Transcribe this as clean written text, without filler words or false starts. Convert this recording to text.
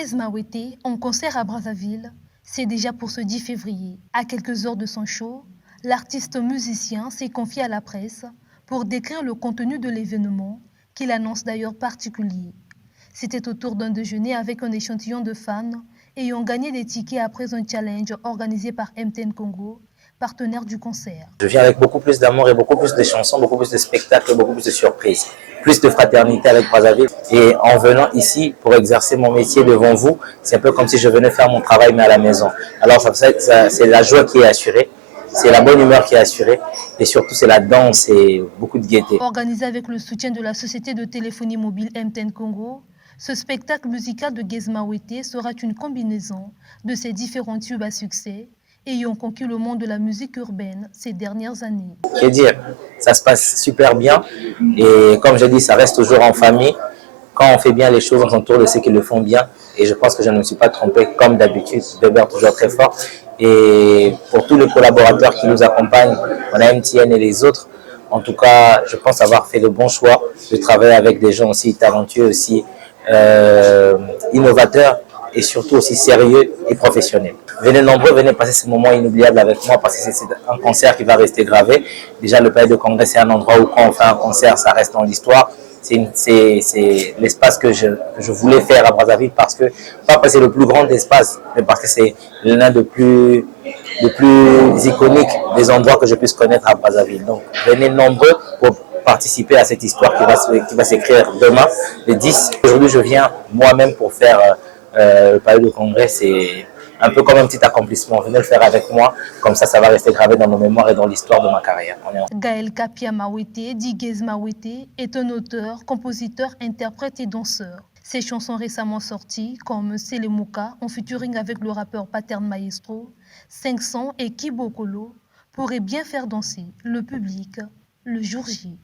Gaze Mawete en concert à Brazzaville, c'est déjà pour ce 10 février. À quelques heures de son show, l'artiste musicien s'est confié à la presse pour décrire le contenu de l'événement, qu'il annonce d'ailleurs particulier. C'était autour d'un déjeuner avec un échantillon de fans ayant gagné des tickets après un challenge organisé par MTN Congo, partenaire du concert. Je viens avec beaucoup plus d'amour et beaucoup plus de chansons, beaucoup plus de spectacles, beaucoup plus de surprises, plus de fraternité avec Brazzaville. Et en venant ici pour exercer mon métier devant vous, c'est un peu comme si je venais faire mon travail mais à la maison. Alors c'est la joie qui est assurée, c'est la bonne humeur qui est assurée et surtout c'est la danse et beaucoup de gaieté. Organisé avec le soutien de la société de téléphonie mobile MTN Congo, ce spectacle musical de Gaze Mawete sera une combinaison de ces différents tubes à succès ayant conquis le monde de la musique urbaine ces dernières années. Que dire, ça se passe super bien et comme j'ai dit, ça reste toujours en famille. Quand on fait bien les choses, on s'entoure de ceux qui le font bien et je pense que je ne me suis pas trompé comme d'habitude, Weber toujours très fort. Et pour tous les collaborateurs qui nous accompagnent, on a MTN et les autres, en tout cas, je pense avoir fait le bon choix de travailler avec des gens aussi talentueux, aussi innovateurs et surtout aussi sérieux et professionnels. Venez nombreux, venez passer ce moment inoubliable avec moi parce que c'est un concert qui va rester gravé. Déjà, le Palais de Congrès, c'est un endroit où quand on fait un concert, ça reste dans l'histoire. C'est l'espace que je voulais faire à Brazzaville parce que, pas parce que c'est le plus grand espace, mais parce que c'est l'un des plus iconiques des endroits que je puisse connaître à Brazzaville. Donc, venez nombreux pour participer à cette histoire qui va s'écrire demain, le 10. Aujourd'hui, je viens moi-même pour faire le Palais de Congrès. C'est un peu comme un petit accomplissement. Venez le faire avec moi, comme ça va rester gravé dans nos mémoires et dans l'histoire de ma carrière. Gaël Kapia Mawete, dit Gaze Mawete, est un auteur, compositeur, interprète et danseur. Ses chansons récemment sorties, comme Selemuka, en featuring avec le rappeur Pattern Maestro, 500 et Kibokolo, pourraient bien faire danser le public le jour J.